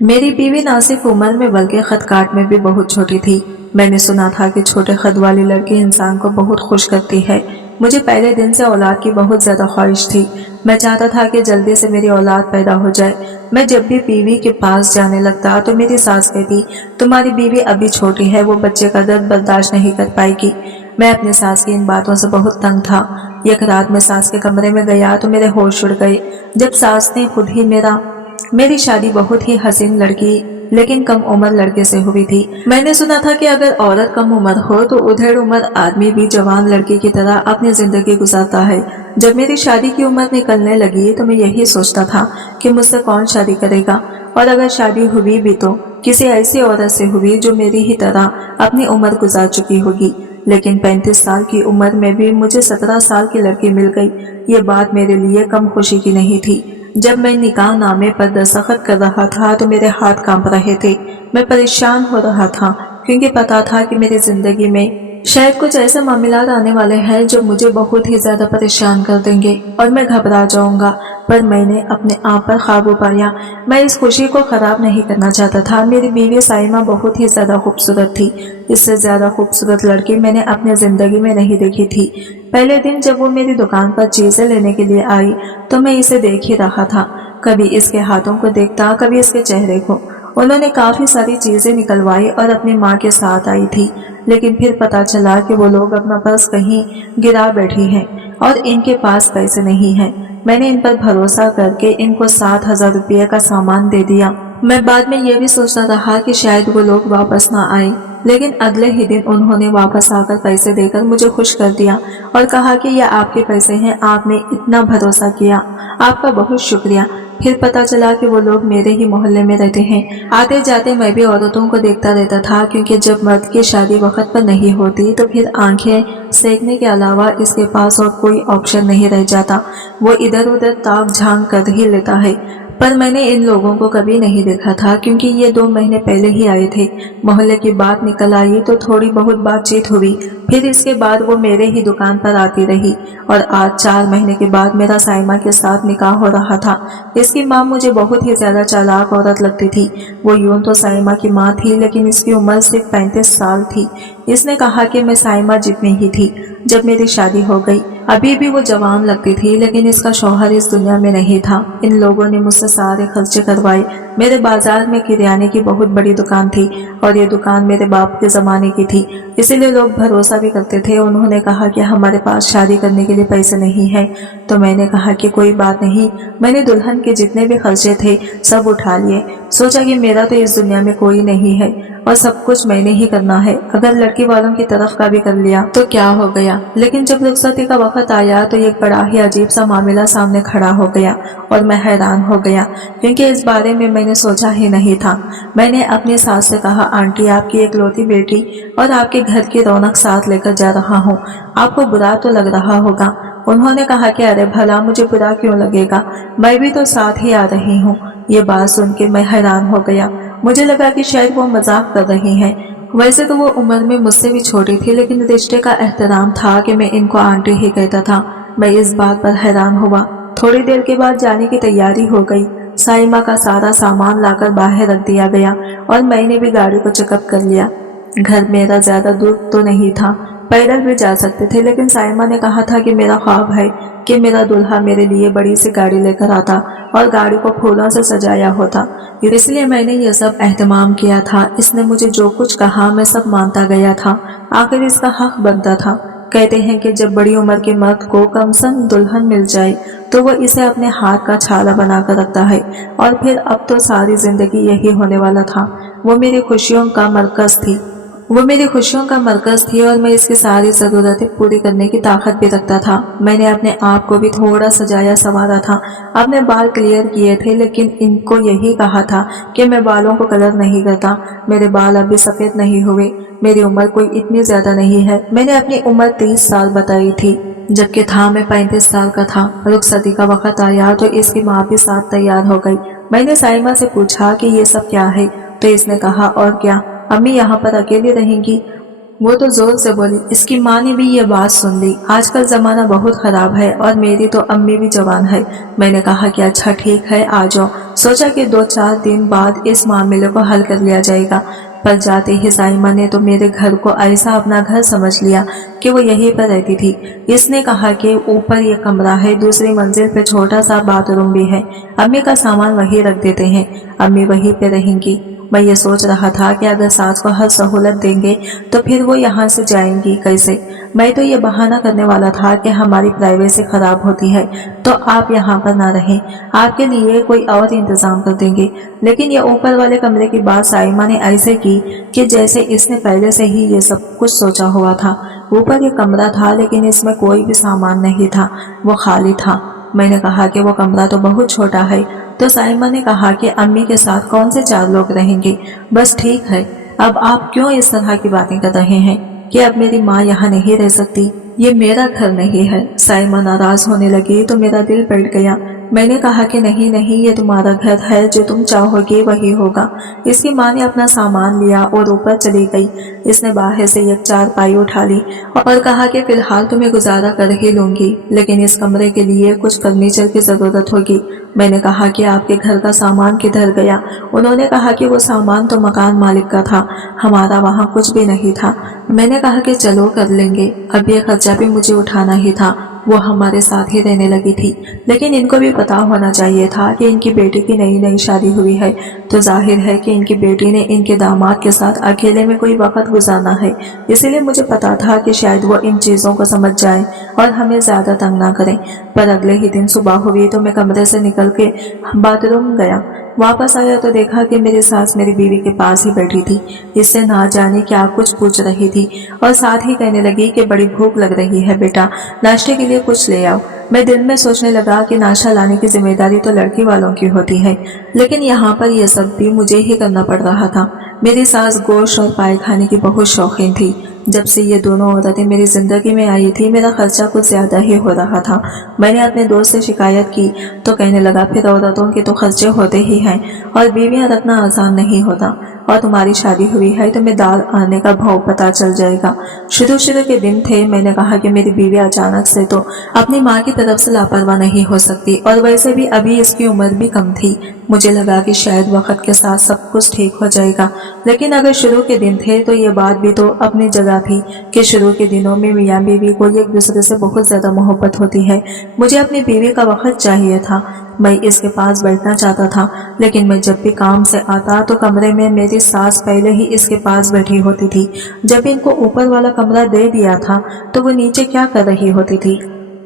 मेरी बीवी ना सिर्फ उम्र में बल्कि खत काट में भी बहुत छोटी थी। मैंने सुना था कि छोटे खत वाली लड़की इंसान को बहुत खुश करती है। मुझे पहले दिन से औलाद की बहुत ज्यादा ख्वाहिश थी। मैं चाहता था कि जल्दी से मेरी औलाद पैदा हो जाए। मैं जब भी बीवी के पास जाने लगता तो मेरी सास कहती, तुम्हारी बीवी अभी छोटी है, वो बच्चे का दर्द बर्दाश्त नहीं कर पाएगी। मैं अपनी सास की इन बातों से बहुत तंग था। एक रात में सास के कमरे में गया तो मेरे होश उड़ गए जब सास ने खुद ही मेरी शादी बहुत ही हसीन लड़की लेकिन कम उम्र लड़के से हुई थी। मैंने सुना था कि अगर औरत कम उम्र हो तो उधेड़ उम्र आदमी भी जवान लड़की की तरह अपनी जिंदगी गुजारता है। जब मेरी शादी की उम्र निकलने लगी तो मैं यही सोचता था कि मुझसे कौन शादी करेगा, और अगर शादी हुई भी तो किसी ऐसी औरत से हुई जो मेरी ही तरह अपनी उम्र गुजार चुकी होगी। लेकिन 35 साल की उम्र में भी मुझे 17 साल की लड़की मिल गई। ये बात मेरे लिए कम खुशी की नहीं थी। जब मैं निकाह नामे पर दस्तखत कर रहा था तो मेरे हाथ कांप रहे थे। मैं परेशान हो रहा था क्योंकि पता था कि मेरी जिंदगी में शायद कुछ ऐसे मामलात आने वाले हैं जो मुझे बहुत ही ज्यादा परेशान कर देंगे और मैं घबरा जाऊंगा। पर मैंने अपने आप पर काबू पाया। मैं इस खुशी को खराब नहीं करना चाहता था। मेरी बीवी साइमा बहुत ही ज्यादा खूबसूरत थी। इससे ज्यादा खूबसूरत लड़की मैंने अपने जिंदगी में नहीं देखी थी। पहले दिन जब वो मेरी दुकान पर चीजें लेने के लिए आई तो मैं इसे देख ही रहा था। कभी इसके हाथों को देखता, कभी इसके चेहरे को। उन्होंने काफी सारी चीजें निकलवाई और अपनी माँ के साथ आई थी, लेकिन फिर पता चला कि वो लोग अपना पर्स कहीं गिरा बैठी हैं और इनके पास पैसे नहीं हैं। मैंने इन पर भरोसा करके इनको 7,000 रुपये का सामान दे दिया। मैं बाद में ये भी सोचता रहा कि शायद वो लोग वापस ना आए, लेकिन अगले ही दिन उन्होंने वापस आकर पैसे देकर मुझे खुश कर दिया और कहा कि ये आपके पैसे हैं, आपने इतना भरोसा किया, आपका बहुत शुक्रिया। फिर पता चला कि वो लोग मेरे ही मोहल्ले में रहते हैं। आते जाते मैं भी औरतों को देखता रहता था, क्योंकि जब मर्द की शादी वक्त पर नहीं होती तो फिर आंखें सेकने के अलावा इसके पास और कोई ऑप्शन नहीं रह जाता। वो इधर उधर ताक झांक कर ही लेता है। पर मैंने इन लोगों को कभी नहीं देखा था, क्योंकि ये 2 महीने पहले ही आए थे। मोहल्ले की बात निकल आई तो थोड़ी बहुत बातचीत हुई। फिर इसके बाद वो मेरे ही दुकान पर आती रही और आज 4 महीने के बाद मेरा साइमा के साथ निकाह हो रहा था। इसकी माँ मुझे बहुत ही ज्यादा चालाक औरत लगती थी। वो यूं तो साइमा की माँ थी, लेकिन इसकी उम्र सिर्फ 35 साल थी। इसने कहा कि मैं साइमा जितनी ही थी जब मेरी शादी हो गई। अभी भी वो जवान लगती थी, लेकिन इसका शौहर इस दुनिया में नहीं था। इन लोगों ने मुझसे सारे खर्चे करवाए। मेरे बाजार में किराने की बहुत बड़ी दुकान थी और ये दुकान मेरे बाप के जमाने की थी, इसीलिए लोग भरोसा भी करते थे। उन्होंने कहा कि हमारे पास शादी करने के लिए पैसे नहीं है, तो मैंने कहा कि कोई बात नहीं। मैंने दुल्हन के जितने भी खर्चे थे सब उठा लिए। सोचा कि मेरा तो इस दुनिया में कोई नहीं है और सब कुछ मैंने ही करना है। अगर लड़की वालों की तरफ का भी कर लिया तो क्या हो गया। लेकिन जब रुखसती का वक्त आया तो एक बड़ा ही अजीब सा मामला सामने खड़ा हो गया और मैं हैरान हो गया, क्योंकि इस बारे में मैंने सोचा ही नहीं था। मैंने अपनी सास से कहा, आंटी आपकी एकलौती बेटी और आपके घर की रौनक साथ लेकर जा रहा हूँ, आपको बुरा तो लग रहा होगा। उन्होंने कहा कि अरे भला मुझे बुरा क्यों लगेगा, मैं भी तो साथ ही आ रही हूँ। ये बात सुन के मैं हैरान हो गया। मुझे लगा कि शायद वो मजाक कर रही हैं। वैसे तो वो उम्र में मुझसे भी छोटी थी, लेकिन रिश्ते का एहतराम था कि मैं इनको आंटी ही कहता था। मैं इस बात पर हैरान हुआ। थोड़ी देर के बाद जाने की तैयारी हो गई। साइमा का सारा सामान लाकर बाहर रख दिया गया और मैंने भी गाड़ी को चेकअप कर लिया। घर मेरा ज्यादा दूर तो नहीं था, पैदल भी जा सकते थे, लेकिन साइमा ने कहा था कि मेरा ख्वाब है कि मेरा दूल्हा मेरे लिए बड़ी सी गाड़ी लेकर आता और गाड़ी को फूलों से सजाया होता। इसलिए मैंने ये सब एहतमाम किया था। इसने मुझे जो कुछ कहा मैं सब मानता गया था। आखिर इसका हक बनता था। कहते हैं कि जब बड़ी उम्र के मर्द को कमसन दुल्हन मिल जाए तो वो इसे अपने हाथ का छाला बनाकर रखता है, और फिर अब तो सारी जिंदगी यही होने वाला था। वो मेरी खुशियों का मरकज थी और मैं इसकी सारी जरूरतें पूरी करने की ताकत भी रखता था। मैंने अपने आप को भी थोड़ा सजाया संवारा था। अपने बाल क्लियर किए थे, लेकिन इनको यही कहा था कि मैं बालों को कलर नहीं करता। मेरे बाल अभी सफेद नहीं हुए। मेरी उम्र कोई इतनी ज्यादा नहीं है। मैंने अपनी उम्र 30 साल बताई थी, जबकि था मैं 35 साल का था। रुखसती का वक्त आया तो इसकी माँ भी साथ तैयार हो गई। मैंने साइमा से पूछा कि ये सब क्या है, तो इसने कहा, और क्या, अम्मी यहाँ पर अकेली रहेंगी। वो तो जोर से बोली। इसकी माँ ने भी ये बात सुन ली। आजकल जमाना बहुत खराब है और मेरी तो अम्मी भी जवान है। मैंने कहा कि अच्छा ठीक है, आ जाओ। सोचा कि 2-4 दिन बाद इस मामले को हल कर लिया जाएगा। पर जाते ही साइमा ने तो मेरे घर को ऐसा अपना घर समझ लिया कि वो यहीं पर रहती थी। इसने कहा कि ऊपर ये कमरा है, दूसरी मंजिल पे छोटा सा बाथरूम भी है, अम्मी का सामान वहीं रख देते हैं, अम्मी वहीं पे रहेंगी। मैं ये सोच रहा था कि अगर सास को हर सहूलत देंगे तो फिर वो यहाँ से जाएंगी कैसे। मैं तो ये बहाना करने वाला था कि हमारी प्राइवेसी खराब होती है तो आप यहाँ पर ना रहें, आपके लिए कोई और इंतजाम कर देंगे। लेकिन ये ऊपर वाले कमरे की बात साइमा ने ऐसे की कि जैसे इसने पहले से ही ये सब कुछ सोचा हुआ था। ऊपर ये कमरा था लेकिन इसमें कोई भी सामान नहीं था, वो खाली था। मैंने कहा कि वो कमरा तो बहुत छोटा है। तो साइमा ने कहा कि अम्मी के साथ कौन से 4 लोग रहेंगे, बस ठीक है। अब आप क्यों इस तरह की बातें कर रहे हैं कि अब मेरी माँ यहाँ नहीं रह सकती, ये मेरा घर नहीं है। साइमा नाराज होने लगी तो मेरा दिल बैठ गया। मैंने कहा कि नहीं नहीं, ये तुम्हारा घर है, जो तुम चाहोगे वही होगा। इसकी माँ ने अपना सामान लिया और ऊपर चली गई। इसने बाहर से एक चारपाई उठा ली और कहा कि फिलहाल तो मैं गुजारा कर ही लूंगी, लेकिन इस कमरे के लिए कुछ फर्नीचर की जरूरत होगी। मैंने कहा कि आपके घर का सामान किधर गया? उन्होंने कहा कि वो सामान तो मकान मालिक का था, हमारा वहाँ कुछ भी नहीं था। मैंने कहा कि चलो कर लेंगे, अब ये खर्चा भी मुझे उठाना ही था। वो हमारे साथ ही रहने लगी थी, लेकिन इनको भी पता होना चाहिए था कि इनकी बेटी की नई नई शादी हुई है, तो जाहिर है कि इनकी बेटी ने इनके दामाद के साथ अकेले में कोई वक्त गुजारना है। इसीलिए मुझे पता था कि शायद वो इन चीज़ों को समझ जाए और हमें ज़्यादा तंग ना करें। पर अगले ही दिन सुबह हुई तो मैं कमरे से निकल के बाथरूम गया। वापस आया तो देखा कि मेरी सास मेरी बीवी के पास ही बैठी थी। इससे ना जाने क्या कुछ पूछ रही थी और साथ ही कहने लगी कि बड़ी भूख लग रही है बेटा, नाश्ते के लिए कुछ ले आओ। मैं दिल में सोचने लगा कि नाश्ता लाने की जिम्मेदारी तो लड़की वालों की होती है, लेकिन यहाँ पर यह सब भी मुझे ही करना पड़ रहा था। मेरी सास गोश्त और पाए खाने की बहुत शौकीन थी। जब से ये दोनों औरतें मेरी जिंदगी में आई थी, मेरा खर्चा कुछ ज्यादा ही हो रहा था। मैंने अपने दोस्त से शिकायत की तो कहने लगा फिर औरतों के तो खर्चे होते ही हैं और बीवियां रखना आसान नहीं होता, और तुम्हारी शादी हुई है तो मैं दाल आने का भाव पता चल जाएगा। शुरू शुरू के दिन थे। मैंने कहा कि मेरी बीवी अचानक से तो अपनी माँ की तरफ से लापरवाह नहीं हो सकती, और वैसे भी अभी इसकी उम्र भी कम थी। मुझे लगा कि शायद वक्त के साथ सब कुछ ठीक हो जाएगा, लेकिन अगर शुरू के दिन थे तो ये बात भी तो अपनी जगह थी कि शुरू के दिनों में मियाँ बीवी को एक दूसरे से बहुत ज्यादा मोहब्बत होती है। मुझे अपनी बीवी का वक्त चाहिए था। मैं इसके पास बैठना चाहता था, लेकिन मैं जब भी काम से आता तो कमरे में मेरी सास पहले ही इसके पास बैठी होती थी। जब इनको ऊपर वाला कमरा दे दिया था तो वो नीचे क्या कर रही होती थी?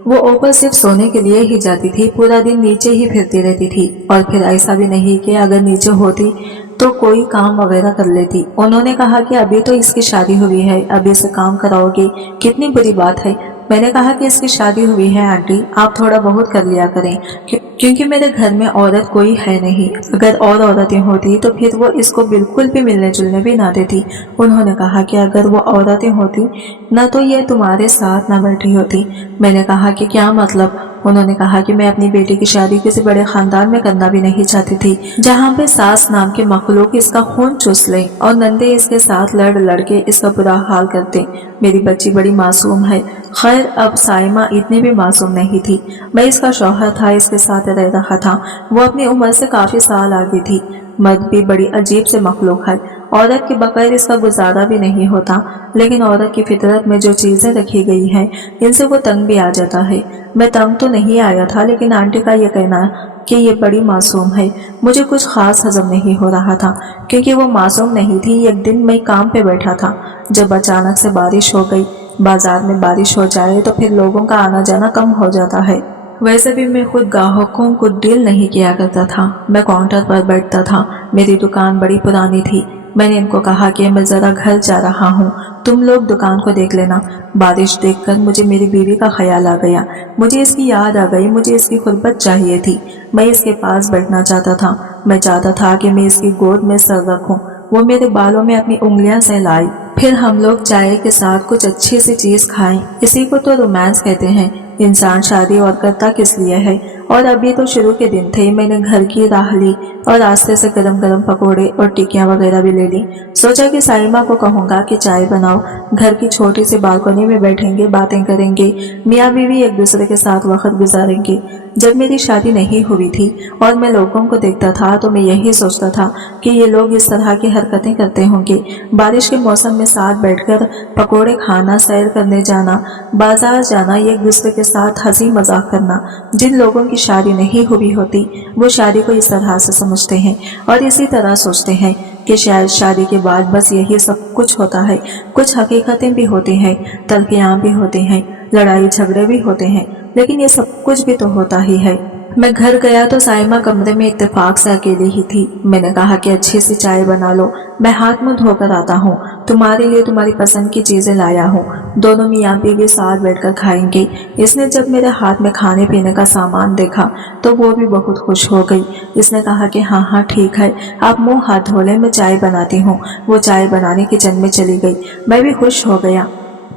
वो ऊपर सिर्फ सोने के लिए ही जाती थी, पूरा दिन नीचे ही फिरती रहती थी। और फिर ऐसा भी नहीं कि अगर नीचे होती तो कोई काम वगैरह कर लेती। उन्होंने कहा कि अभी तो इसकी शादी हुई है, अभी से काम कराओगे, कितनी बुरी बात है। मैंने कहा कि इसकी शादी हुई है आंटी, आप थोड़ा बहुत कर लिया करें, क्योंकि मेरे घर में औरत कोई है नहीं। अगर और औरतें होती तो फिर वो इसको बिल्कुल भी मिलने जुलने भी ना देती। उन्होंने कहा कि अगर वो औरतें होती ना तो ये तुम्हारे साथ ना बैठी होती। मैंने कहा कि क्या मतलब? उन्होंने कहा कि मैं अपनी बेटी की शादी किसी बड़े खानदान में करना भी नहीं चाहती थी, जहाँ पे सास नाम के मखलूक इसका खून चूस ले और नंदे इसके साथ लड़ लड़ के इसका बुरा हाल करते। मेरी बच्ची बड़ी मासूम है। खैर, अब साइमा इतनी भी मासूम नहीं थी। मैं इसका शौहर था, इसके साथ रह रहा था। वो अपनी उम्र से काफी साल आगे थी। मर्द भी बड़ी अजीब से मखलूक है। औरत के बगैर इसका गुजारा भी नहीं होता, लेकिन औरत की फितरत में जो चीजें रखी गई हैं इनसे वो तंग भी आ जाता है। मैं तंग तो नहीं आया था, लेकिन आंटी का ये कहना कि ये बड़ी मासूम है मुझे कुछ खास हजम नहीं हो रहा था, क्योंकि वो मासूम नहीं थी। एक दिन मैं काम पे बैठा था, जब अचानक से बारिश हो गई। बाजार में बारिश हो जाए तो फिर लोगों का आना जाना कम हो जाता है। वैसे भी मैं खुद ग्राहकों को डील नहीं किया करता था, मैं काउंटर पर बैठता था। मेरी दुकान बड़ी पुरानी थी। मैंने इनको कहा कि मैं जरा घर जा रहा हूँ, तुम लोग दुकान को देख लेना। बारिश देखकर मुझे मेरी बीवी का ख्याल आ गया, मुझे इसकी याद आ गई। मुझे इसकी खुरपत चाहिए थी। मैं इसके पास बैठना चाहता था। मैं चाहता था कि मैं इसकी गोद में सर रखूं। वो मेरे बालों में अपनी उंगलियां सहलाई, फिर हम लोग चाय के साथ कुछ अच्छी सी चीज खाएं। इसी को तो रोमांस कहते हैं। इंसान शादी और करता किस लिए है और अभी तो शुरू के दिन थे। मैंने घर की राह ली और रास्ते से गरम गरम पकोड़े और टिक्कियाँ वगैरह भी ले ली। सोचा कि साइमा को कहूँगा कि चाय बनाओ, घर की छोटी सी बालकनी में बैठेंगे, बातें करेंगे, मियाँ बीवी एक दूसरे के साथ वक्त गुजारेंगे। जब मेरी शादी नहीं हुई थी और मैं लोगों को देखता था तो मैं यही सोचता था कि ये लोग इस तरह की हरकतें करते होंगे। बारिश के मौसम में साथ बैठकर पकोड़े खाना, सैर करने जाना, बाजार जाना, एक दूसरे के साथ हंसी मजाक करना। जिन लोगों की शादी नहीं हुई होती वो शादी को इस तरह से समझते हैं और इसी तरह सोचते हैं कि शायद शादी के बाद बस यही सब कुछ होता है। कुछ हकीकतें भी होती हैं, तलखियां भी होती हैं, लड़ाई झगड़े भी होते हैं, लेकिन ये सब कुछ भी तो होता ही है। मैं घर गया तो साइमा कमरे में इत्तेफाक से अकेली ही थी। मैंने कहा कि अच्छी सी चाय बना लो, मैं हाथ मुंह धोकर आता हूँ, तुम्हारे लिए तुम्हारी पसंद की चीजें लाया हूँ, दोनों मियाँ बीवी साथ बैठकर खाएंगे। इसने जब मेरे हाथ में खाने पीने का सामान देखा तो वो भी बहुत खुश हो गई। इसने कहा कि हाँ हाँ ठीक है, आप मुंह हाथ धो लें, मैं चाय बनाती हूँ। वो चाय बनाने किचन में चली गई। मैं भी खुश हो गया।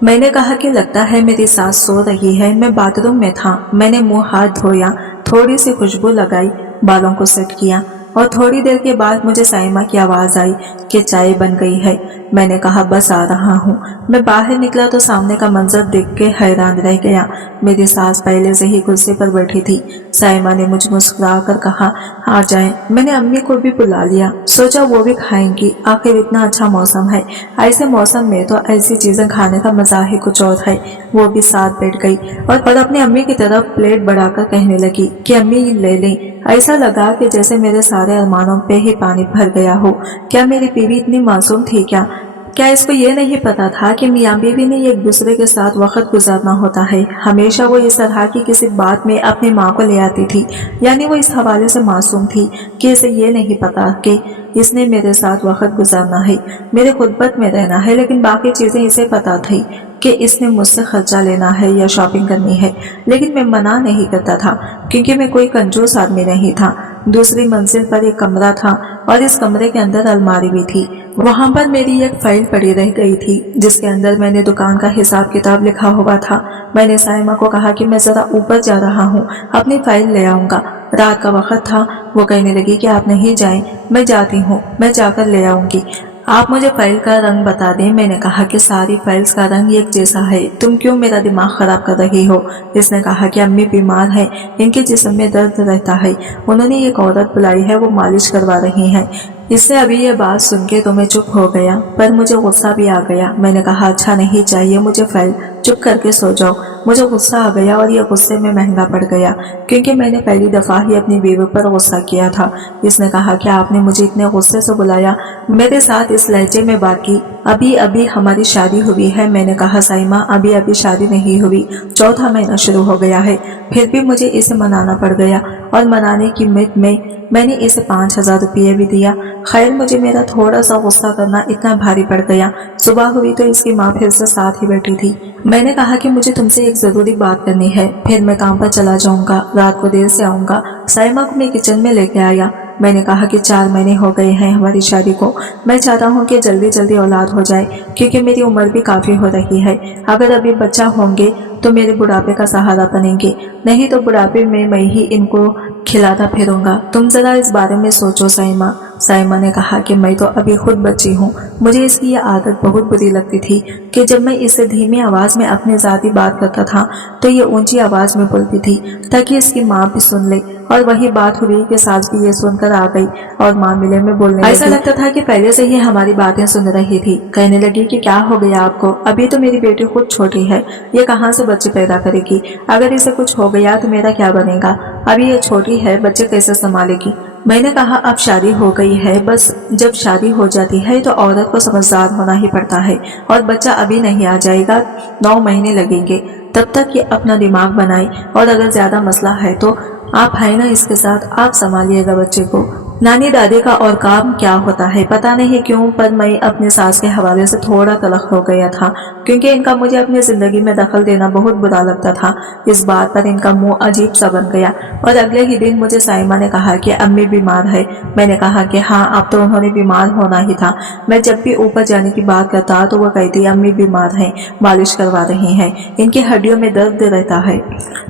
मैंने कहा कि लगता है मेरी सास सो रही है। मैं बाथरूम में था। मैंने मुंह हाथ धोया, थोड़ी सी खुशबू लगाई, बालों को सेट किया और थोड़ी देर के बाद मुझे साइमा की आवाज आई कि चाय बन गई है। मैंने कहा बस आ रहा हूँ। मैं बाहर निकला तो सामने का मंजर देख के हैरान रह गया। मेरी सास पहले से ही कुर्सी पर बैठी थी। साइमा ने मुझे मुस्कुरा कर कहा आ जाएं। मैंने अम्मी को भी बुला लिया, सोचा वो भी खाएंगी, आखिर इतना अच्छा मौसम है। ऐसे मौसम में तो ऐसी चीजें खाने का मजा ही कुछ और है। वो भी साथ बैठ गई और अपनी अम्मी की तरफ प्लेट बढ़ाकर कहने लगी कि अम्मी ले लें। ऐसा लगा कि जैसे मेरे सारे अरमानों पे ही पानी भर गया हो। क्या मेरी बीवी इतनी मासूम थी क्या इसको ये नहीं पता था कि मियाँ बीवी ने एक दूसरे के साथ वक्त गुजारना होता है। हमेशा वो इस तरह की किसी बात में अपनी माँ को ले आती थी, यानी वो इस हवाले से मासूम थी कि इसे ये नहीं पता कि इसने मेरे साथ वक्त गुजारना है, मेरे खुदबत में रहना है, लेकिन बाकी चीजें इसे पता थी कि इसने मुझसे खर्चा लेना है या शॉपिंग करनी है। लेकिन मैं मना नहीं करता था क्योंकि मैं कोई कंजूस आदमी नहीं था। दूसरी मंजिल पर एक कमरा था और इस कमरे के अंदर अलमारी भी थी। वहां पर मेरी एक फाइल पड़ी रह गई थी जिसके अंदर मैंने दुकान का हिसाब किताब लिखा हुआ था। मैंने साइमा को कहा कि मैं जरा ऊपर जा रहा हूँ, अपनी फाइल ले आऊंगा। रात का वक्त था। वो कहने लगी कि आप नहीं जाएं, मैं जाती हूँ, मैं जाकर ले आऊंगी। आप मुझे फाइल का रंग बता दें। मैंने कहा कि सारी फाइल्स का रंग एक जैसा है, तुम क्यों मेरा दिमाग खराब कर रही हो। इसने कहा कि अम्मी बीमार है, इनके जिस्म में दर्द रहता है, उन्होंने एक औरत बुलाई है, वो मालिश करवा रही है। इससे अभी ये बात सुन के तो मैं चुप हो गया, पर मुझे गुस्सा भी आ गया। मैंने कहा अच्छा नहीं चाहिए मुझे फाइल, चुप करके सो जाओ। मुझे गुस्सा आ गया और ये गुस्से में महंगा पड़ गया क्योंकि मैंने पहली दफा ही अपनी बीवी पर गुस्सा किया था। इसने कहा कि आपने मुझे इतने गुस्से से बुलाया, मेरे साथ इस लहजे में बात की, अभी अभी हमारी शादी हुई है। मैंने कहा साइमा अभी अभी शादी नहीं हुई, चौथा महीना शुरू हो गया है। फिर भी मुझे इसे मनाना पड़ गया और मनाने की उम्मीद में मैंने इसे 5000 रुपये भी दिया। खैर मुझे मेरा थोड़ा सा गुस्सा करना इतना भारी पड़ गया। सुबह हुई तो इसकी माँ फिर से साथ ही बैठी थी। मैंने कहा कि मुझे तुमसे एक जरूरी बात करनी है, फिर मैं काम पर चला जाऊंगा, रात को देर से आऊंगा। साइमा को मैं किचन में लेके आया। मैंने कहा कि 4 महीने हो गए हैं हमारी शादी को, मैं चाहता हूँ कि जल्दी जल्दी औलाद हो जाए क्योंकि मेरी उम्र भी काफी हो रही है। अगर अभी बच्चा होंगे तो मेरे बुढ़ापे का सहारा बनेंगे, नहीं तो बुढ़ापे में मैं ही इनको खिलाता फिरूंगा। तुम जरा इस बारे में सोचो साइमा। साइमा ने कहा कि मैं तो अभी खुद बच्ची हूँ, मुझे इसकी ये आदत बहुत बुरी लगती थी कि जब मैं इसे धीमी आवाज में अपनी ज़ाती बात करता था तो ये ऊंची आवाज में बोलती थी ताकि इसकी माँ भी सुन ले। और वही बात हुई कि सास भी ये सुनकर आ गई और मामले में बोलने लगी। ऐसा लगता था कि पहले से ही हमारी बातें सुन रही थी। कहने लगी कि क्या हो गया आपको, अभी तो मेरी बेटी खुद छोटी है, ये कहाँ से बच्चे पैदा करेगी, अगर इसे कुछ हो गया तो मेरा क्या बनेगा, अभी ये छोटी है, बच्चे कैसे संभालेगी। मैंने कहा अब शादी हो गई है, बस जब शादी हो जाती है तो औरत को समझदार होना ही पड़ता है और बच्चा अभी नहीं आ जाएगा, 9 महीने लगेंगे, तब तक ये अपना दिमाग बनाए और अगर ज्यादा मसला है तो आप है ना इसके साथ, आप संभालिएगा बच्चे को। नानी दादी का और काम क्या होता है पता नहीं क्यों, पर मैं अपनी सास के हवाले से थोड़ा तलख हो गया था, क्योंकि इनका मुझे अपनी जिंदगी में दखल देना बहुत बुरा लगता था। इस बात पर इनका मुंह अजीब सा बन गया और अगले ही दिन मुझे साइमा ने कहा कि अम्मी बीमार है। मैंने कहा कि हाँ, अब तो उन्होंने बीमार होना ही था। मैं जब भी ऊपर जाने की बात करता तो वो कहती अम्मी बीमार है, मालिश करवा रही हैं, इनकी हड्डियों में दर्द रहता है।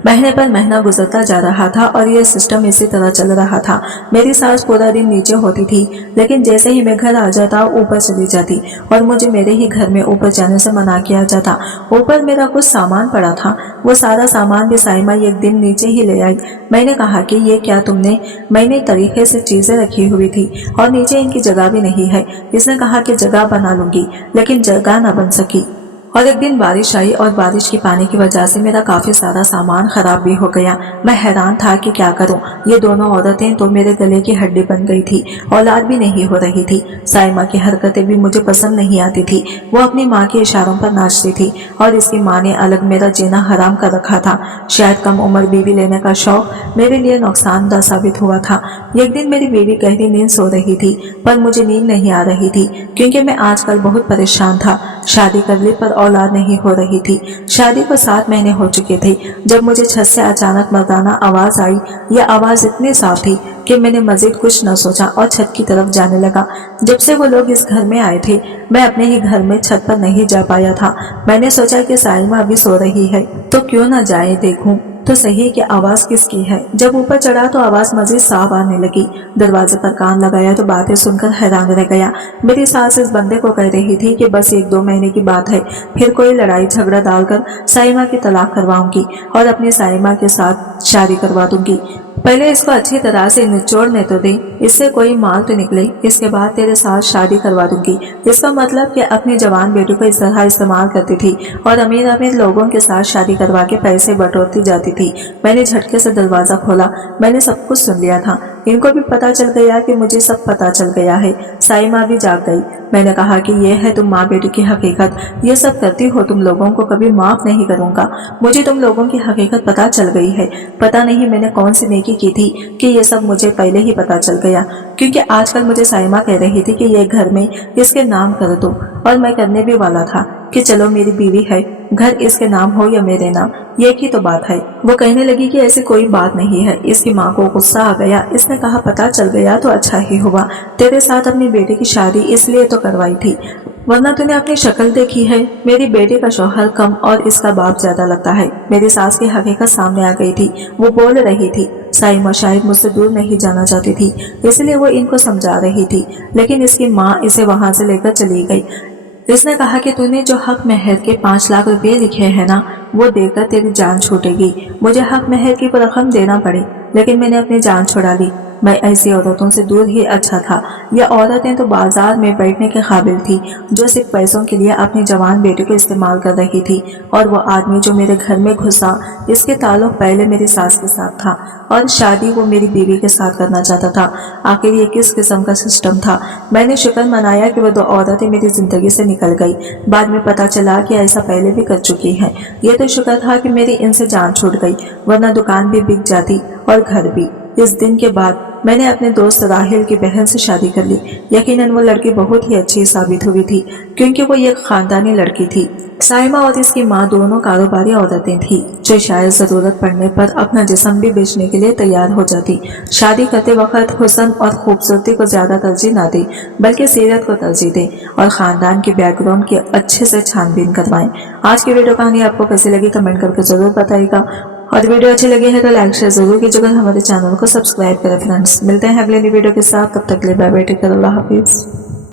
महीने पर महीना गुजरता जा रहा था और ये सिस्टम इसी तरह चल रहा था। मेरी सास पूरा दिन नीचे होती थी, लेकिन जैसे ही मैं घर आ जाता ऊपर चली जाती और मुझे मेरे ही घर में ऊपर जाने से मना किया जाता। ऊपर मेरा कुछ सामान पड़ा था, वो सारा सामान भी साइमा एक दिन नीचे ही ले आई। मैंने कहा कि ये क्या तुमने? मैंने तरीके से चीजें रखी हुई थी और नीचे इनकी जगह भी नहीं है। इसने कहा कि जगह बना लूंगी, लेकिन जगह न बन सकी। और एक दिन बारिश आई और बारिश की पानी की वजह से मेरा काफी सारा सामान खराब भी हो गया। मैं हैरान था कि क्या करूं। ये दोनों औरतें तो मेरे गले की हड्डी बन गई थी, औलाद भी नहीं हो रही थी। साइमा की हरकतें भी मुझे पसंद नहीं आती थी। वो अपनी माँ के इशारों पर नाचती थी और इसकी माँ ने अलग मेरा जीना हराम कर रखा था। शायद कम उम्र बीवी लेने का शौक मेरे लिए नुकसानदायक साबित हुआ था। एक दिन मेरी बीवी गहरी नींद सो रही थी, पर मुझे नींद नहीं आ रही थी, क्योंकि मैं आजकल बहुत परेशान था। शादी कर ली पर औलाद नहीं हो रही थी। शादी को 7 महीने हो चुके थे जब मुझे छत से अचानक मर्दाना आवाज आई। यह आवाज इतनी साफ थी कि मैंने मजीद कुछ न सोचा और छत की तरफ जाने लगा। जब से वो लोग इस घर में आए थे, मैं अपने ही घर में छत पर नहीं जा पाया था। मैंने सोचा कि साइमा अभी सो रही है तो क्यों न जाए देखूं तो सही कि आवाज किसकी है। जब ऊपर चढ़ा तो आवाज मजीद साफ आने लगी। दरवाजे पर कान लगाया तो बातें सुनकर हैरान रह गया। मेरी सास इस बंदे को कह रही थी कि बस 1-2 महीने की बात है, फिर कोई लड़ाई झगड़ा डालकर साइमा की तलाक करवाऊंगी और अपनी साइमा के साथ शादी करवा दूंगी। पहले इसको अच्छी तरह से निचोड़ने तो दे, इससे कोई माल तो निकले, इसके बाद तेरे साथ शादी करवा दूंगी। इसका मतलब कि अपनी जवान बेटी को इस तरह इस्तेमाल करती थी और अमीर अमीर लोगों के साथ शादी करवा के पैसे बटोरती जाती थी। मैंने झटके से दरवाजा खोला। मैंने सब कुछ सुन लिया था। इनको भी पता चल गया कि मुझे सब पता चल गया है। साइमा भी जाग गई। मैंने कहा कि ये है तुम माँ बेटी की हकीकत, ये सब करती हो तुम लोगों को कभी माफ नहीं करूंगा। मुझे तुम लोगों की हकीकत पता चल गई है। पता नहीं मैंने कौन सी नेकी की थी कि ये सब मुझे पहले ही पता चल गया, क्योंकि आजकल मुझे साइमा कह रही थी कि ये घर में इसके नाम कर दो, और मैं करने भी वाला था कि चलो मेरी बीवी है, घर इसके नाम हो या मेरे नाम, ये की तो बात है। वो कहने लगी कि ऐसी कोई बात नहीं है। इसकी माँ को गुस्सा आ गया। इसने कहा पता चल गया तो अच्छा ही हुआ, तेरे साथ अपनी बेटी की शादी इसलिए तो करवाई थी, वरना तूने अपनी शक्ल देखी है। मेरी बेटी का शौहर कम और इसका बाप ज्यादा लगता है। मेरी सास की हकीकत सामने आ गई थी। वो बोल रही थी साइमा शायद मुझसे दूर नहीं जाना चाहती थी, इसलिए वो इनको समझा रही थी, लेकिन इसकी माँ इसे वहां से लेकर चली गई। इसने कहा कि तूने जो हक मेहर के 5 लाख रुपए लिखे हैं ना, वो देकर तेरी जान छूटेगी। मुझे हक मेहर की रकम देना पड़ी, लेकिन मैंने अपनी जान छुड़ा ली। मैं ऐसी औरतों से दूर ही अच्छा था। ये औरतें तो बाजार में बैठने के काबिल थी, जो सिर्फ पैसों के लिए अपनी जवान बेटी को इस्तेमाल कर रही थी। और वो आदमी जो मेरे घर में घुसा, इसके ताल्लुक पहले मेरी सास के साथ था और शादी वो मेरी बीवी के साथ करना चाहता था। आखिर ये किस किस्म का सिस्टम था? मैंने शुक्र मनाया कि वो 2 औरतें मेरी जिंदगी से निकल गई। बाद में पता चला कि ऐसा पहले भी कर चुकी है। ये तो शुक्र था कि मेरी इनसे जान छूट गई, वरना दुकान भी बिक जाती और घर भी। इस दिन के बाद मैंने अपने दोस्त राहिल की बहन से शादी कर ली। यकीनन वो लड़की बहुत ही अच्छी साबित हुई थी, क्योंकि वो एक खानदानी लड़की थी। साइमा और इसकी माँ दोनों कारोबारी औरतें थी, जो शायद जरूरत पड़ने पर अपना जिस्म भी बेचने के लिए तैयार हो जाती। शादी करते वक्त हुस्न और खूबसूरती को ज्यादा तरजीह न दे, बल्कि सीरत को तरजीह दे और खानदान के बैकग्राउंड की अच्छे से छानबीन करवाएं। आज की वीडियो कहानी आपको कैसी लगी कमेंट करके जरूर बताइएगा, और वीडियो अच्छी लगी है तो लाइक शेयर जरूर कीजिएगा। हमारे चैनल को सब्सक्राइब करें फ्रेंड्स। मिलते हैं अगले वीडियो के साथ, तब तक के लिए बाय बाय, टेक केयर, अल्लाह हाफिज।